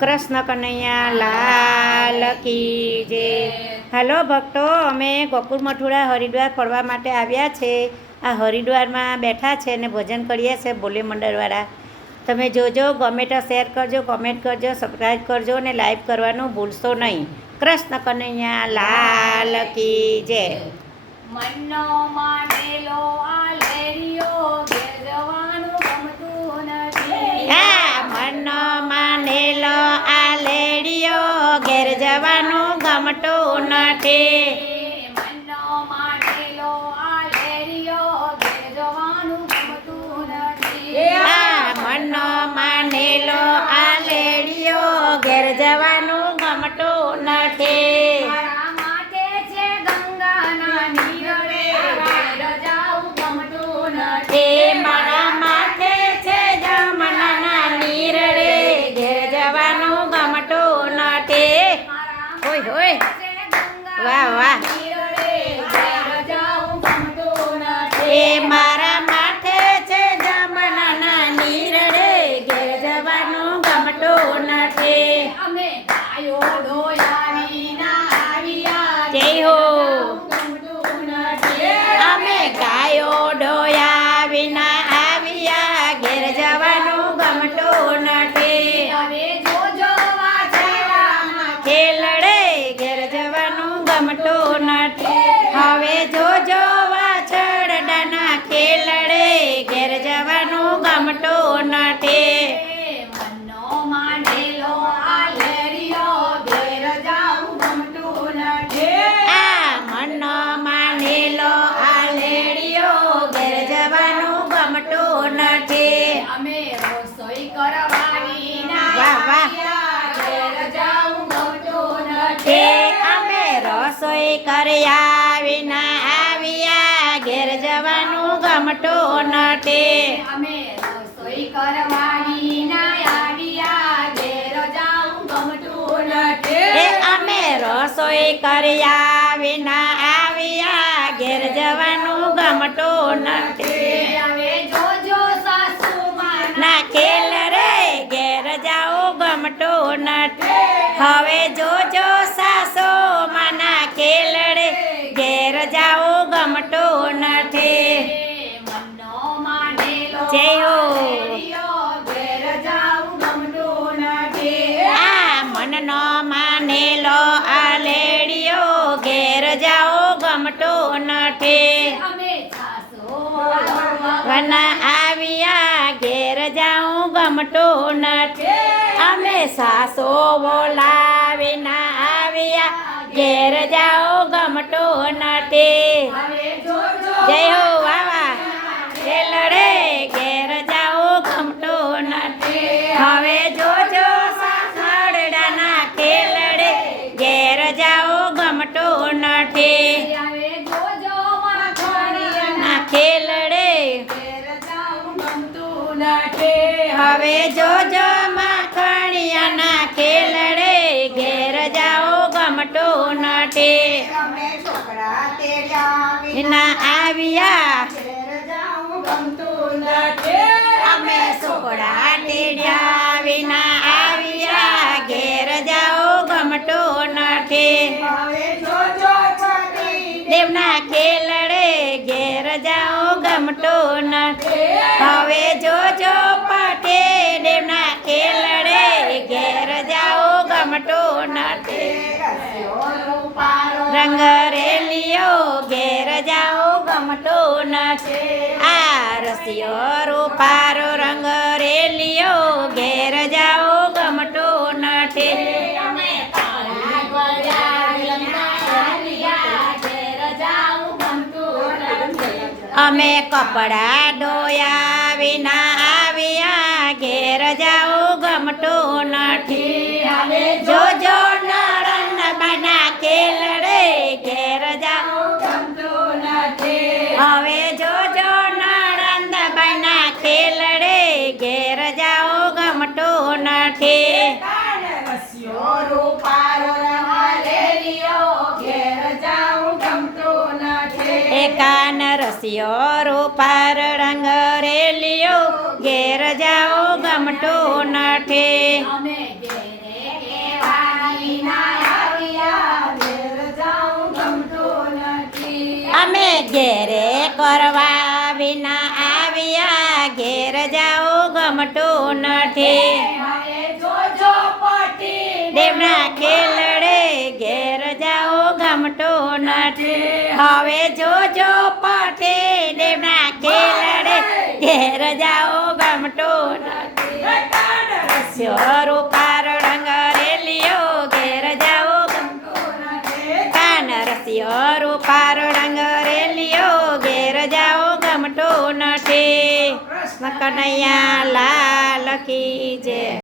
કૃષ્ણ કનૈયા લાલ કી જય. હાલો ભક્તો, અમે ગોકુળ મથુરા હરિદ્વાર ફરવા માટે આવ્યા છે. આ હરિદ્વારમાં બેઠા છે અને ભજન કરીએ છે બોલે મંડળવાળા. તમે જોજો, ગમે તો શેર કરજો, કોમેન્ટ કરજો, સબસ્ક્રાઈબ કરજો અને લાઈક કરવાનું ભૂલશો નહીં. કૃષ્ણ કનૈયા લાલ કી જય. મનનો માનેલો આ લેરિયો ઘેર જવાનું ગમતું નથી. મનનો માનેલો આ લેડિયો ઘેર જવાનું ગમતું નથી. મનનો માનેલો આ લેરિયો ઘેર જવાનું ગમતું નથી. મનનો માનેલો આ લેડિયો ઘેર જવાનું ગમતું નથી. મારા માથે છે ગંગાના નીરે ઘેર જાવું ગમતું નથી. મારા માથે છે જમનાના નીર રે ઘેર જવાનું ગમતું નથી. હોય હોય, વાહ વાહ. મારા માથે છે જમનાના નીર રે ઘેર જવાનું ગમતું નથી. અમે ગાયો ડોયાવીના આવ્યા જય હો. ગમતું નથી. અમે ગાયો ડોયા વિના આવ્યા ઘેર જવાનું ગમતું નથી. હવે જોજો વાછરડાના ખેલડે ઘેર જવાનું ગમતું નથી. હવે જોજો વાછરડાના ખેલડે ઘેર જવાનું ગમતું નથી. મનનો માનેલો આ લેરિયો ઘેર જાવું ગમતું નથી. મનનો માનેલો આ લેડિયો ઘેર જવાનું ગમતું નથી. અમે રસોઈ કરવાની ના વાહ, વાહ. આવ્યા, ઘેર જાવું ગમતું નથી. અમે રસોઈ કર્યા વિના આવ્યા ઘેર જવાનું ગમતું નથી. અમે રસોઈ કરવાની ના આવ્યા, ઘેર જાવું ગમતું નથી. અમે રસોઈ કર્યા વિના આવ્યા ઘેર જવાનું ગમતું નથી. હવે જોજો સાસુમાં ના ખેલ રે ઘેર જાવું ગમતું નથી. હવે જોજો સાસો માના ખેલડે ઘેર જાવું ગમતું નથી. મનનો માનેલો જય હો. લેરિયો ઘેર જાવું ગમતું નથી. મનનો માનેલો આ લેડિયો ઘેર જાવો ગમતું નથી. અમે સાસો વના આવ્યા ઘેર જાવું ગમતું નથી. અમે સાસો બોલાવીના આવ્યા ઘેર જાવું ગમતું નથી. હવે જોજો જય હો વાવા. ખેલડે ઘેર જાવું ગમતું નથી. હવે જોજો સાસરડાના ખેલડે ઘેર જાવું ગમતું નથી. હવે જોજો માખણિયા ના ખેલડે ઘેર જાવું ગમતું નથી. હવે જોજો માખણિયાના ખેલડે ઘેર જાવું ગમતું નથી. અમે છોકરા તેડ્યા ના આવ્યા ઘેર જાવું ગમતું નથી. અમે સોકડા ટેડ્યા વિના આવ્યા ઘેર જાવું ગમતું નથી. હવે જોજો છોકરી દેવના ખેલડે ઘેર જાવું ગમતું નથી. હવે જોજો પાટે દેવના ખેલડે ઘેર જાવું ગમતું નથી. રંગ રેલિયો ઘેર જાવું ગમતું નથી. રસિયો રૂપારો રંગ રેલિયો ઘેર જાવું ગમતું નથી. અમે કાળા ગળ્યા ઘેર જાવું ગમતું નથી. અમે કપડા ધોયા વિના આવ્યા ઘેર જાવું ગમતું નથી. હવે જોજો નરન બના ખેલડે ઘેર જાવું. ગમતું નથી. હવે જોજો નણંદ બના ખેલડે ઘેર જાવું ગમતું નથી. રસ્યો રૂપારો લેરિયો ઘેર જાવું ગમતું નથી. કાન રસિયો રૂપાર રંગ રેલિયો ઘેર જાવું ગમતું નથી. અમે ઘેર ફરવા વિના આવ્યા ઘેર જાઓ ગમતું નથી હવે જોજો પટી દેવના ખેલડે ઘેર જાઓ ગમતું નથી હવે જોજો પઠે દેવના ખેલડે ઘેર જાઓ ગમતું નથી રસ્યો પાર રંગરેલિયો ઘેર જાઓ કાન રસ્યો પાર રંગરેલિયો ઘેર જાઓ ગમતું નથી કૃષ્ણ કનૈયા લાલ કી જય